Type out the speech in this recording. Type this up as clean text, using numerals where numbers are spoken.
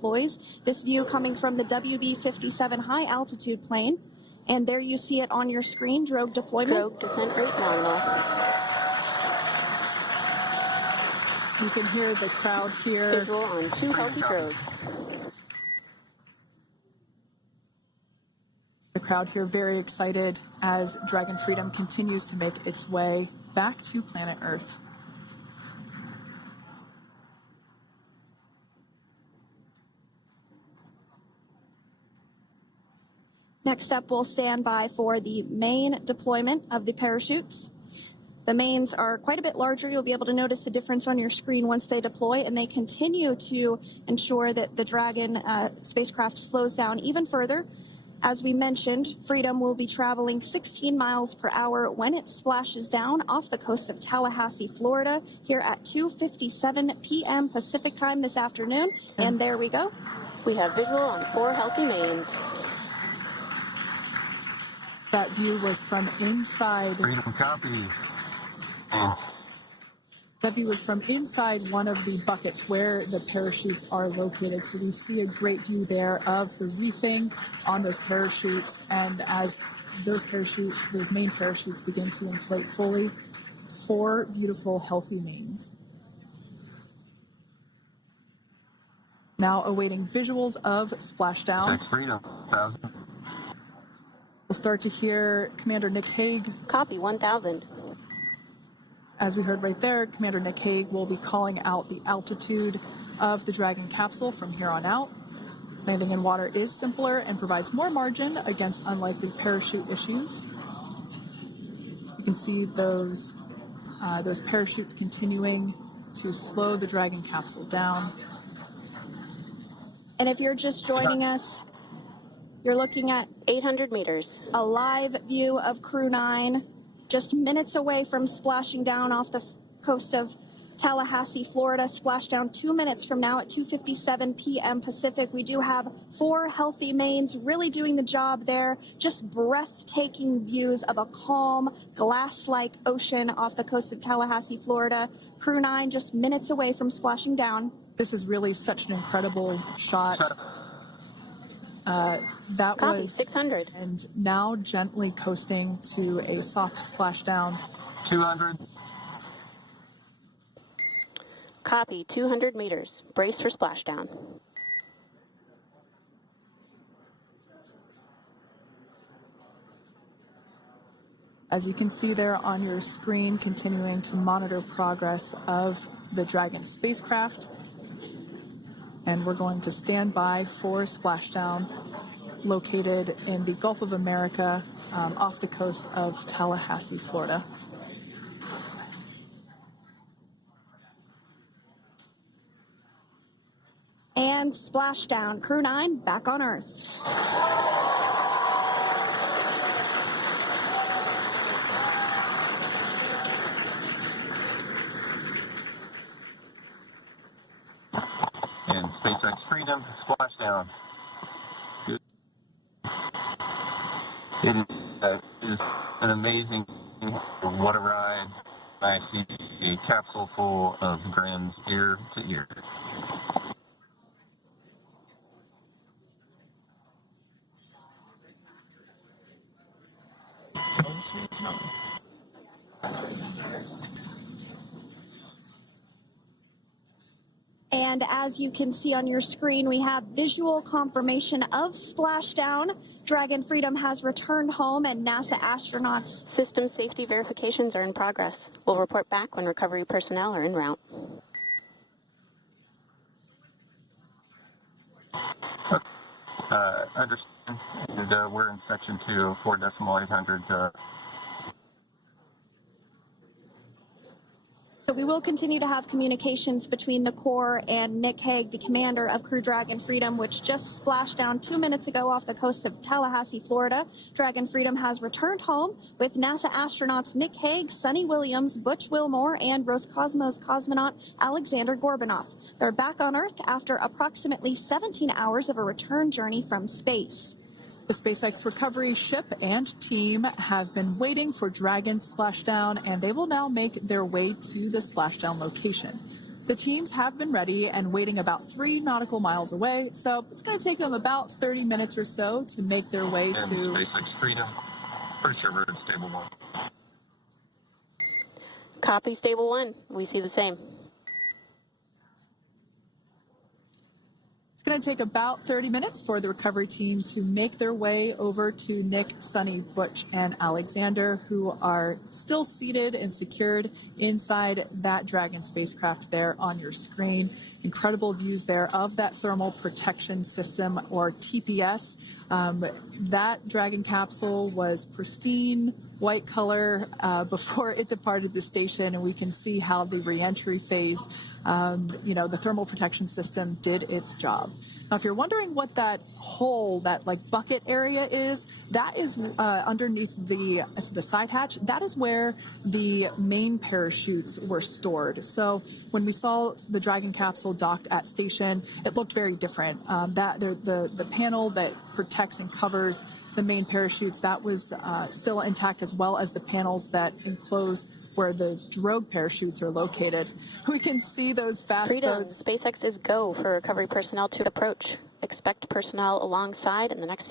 deploys. This view coming from the WB-57 high altitude plane. And there you see it on your screen, drogue deployment. Drogue descent rate nominal. You can hear the crowd here. Visual on 2 healthy drogues. The crowd here very excited as Dragon Freedom continues to make its way back to planet Earth. Next up, we'll stand by for the main deployment of the parachutes. The mains are quite a bit larger. You'll be able to notice the difference on your screen once they deploy, and they continue to ensure that the Dragon spacecraft slows down even further. As we mentioned, Freedom will be traveling 16 miles per hour when it splashes down off the coast of Tallahassee, Florida, here at 2:57 p.m. Pacific time this afternoon. And there we go. We have visual on 4 healthy mains. That view was from inside. Freedom copy. That view was from inside one of the buckets where the parachutes are located. So we see a great view there of the reefing on those parachutes. And as those main parachutes begin to inflate fully, 4 beautiful, healthy mains. Now awaiting visuals of splashdown. Freedom, 1,000. We'll start to hear Commander Nick Hague. Copy, 1,000. As we heard right there, Commander Nick Hague will be calling out the altitude of the Dragon capsule from here on out. Landing in water is simpler and provides more margin against unlikely parachute issues. You can see those parachutes continuing to slow the Dragon capsule down. And if you're just joining us, you're looking at 800 meters. A live view of Crew 9, just minutes away from splashing down off the coast of Tallahassee, Florida. Splashdown 2 minutes from now at 2:57 p.m. Pacific. We do have 4 healthy mains really doing the job there. Just breathtaking views of a calm, glass-like ocean off the coast of Tallahassee, Florida. Crew 9 just minutes away from splashing down. This is really such an incredible shot. That Copy, was 600. And now gently coasting to a soft splashdown. 200. Copy, 200 meters. Brace for splashdown. As you can see there on your screen, continuing to monitor progress of the Dragon spacecraft. And we're going to stand by for splashdown, located in the Gulf of America, off the coast of Tallahassee, Florida. And splashdown. Crew 9 back on Earth. And SpaceX Freedom, splashdown. It is an amazing, what a ride. I see a capsule full of grins ear to ear. And as you can see on your screen, we have visual confirmation of splashdown. Dragon Freedom has returned home, and NASA astronauts. System safety verifications are in progress. We'll report back when recovery personnel are en route. Understand. And, we're in section 2, 4.800. So we will continue to have communications between the Corps and Nick Hague, the commander of Crew Dragon Freedom, which just splashed down 2 minutes ago off the coast of Tallahassee, Florida. Dragon Freedom has returned home with NASA astronauts Nick Hague, Sunny Williams, Butch Wilmore, and Roscosmos cosmonaut Alexander Gorbanov. They're back on Earth after approximately 17 hours of a return journey from space. The SpaceX recovery ship and team have been waiting for Dragon's splashdown, and they will now make their way to the splashdown location. The teams have been ready and waiting about 3 nautical miles away, so it's going to take them about 30 minutes or so to make their way And to... SpaceX Freedom. Pretty sure we're in Stable 1. Copy, Stable 1. We see the same. It's going to take about 30 minutes for the recovery team to make their way over to Nick, Sunny, Butch, and Alexander, who are still seated and secured inside that Dragon spacecraft there on your screen. Incredible views there of that thermal protection system, or TPS. That Dragon capsule was pristine, white color before it departed the station, and we can see how the reentry phase, the thermal protection system did its job. Now, if you're wondering what that hole, that like bucket area is, that is underneath the side hatch. That is where the main parachutes were stored. So when we saw the Dragon capsule docked at station, it looked very different. The panel that protects and covers the main parachutes, that was still intact, as well as the panels that enclose where the drogue parachutes are located. We can see those fast Freedom, boats. SpaceX is go for recovery personnel to approach. Expect personnel alongside in the next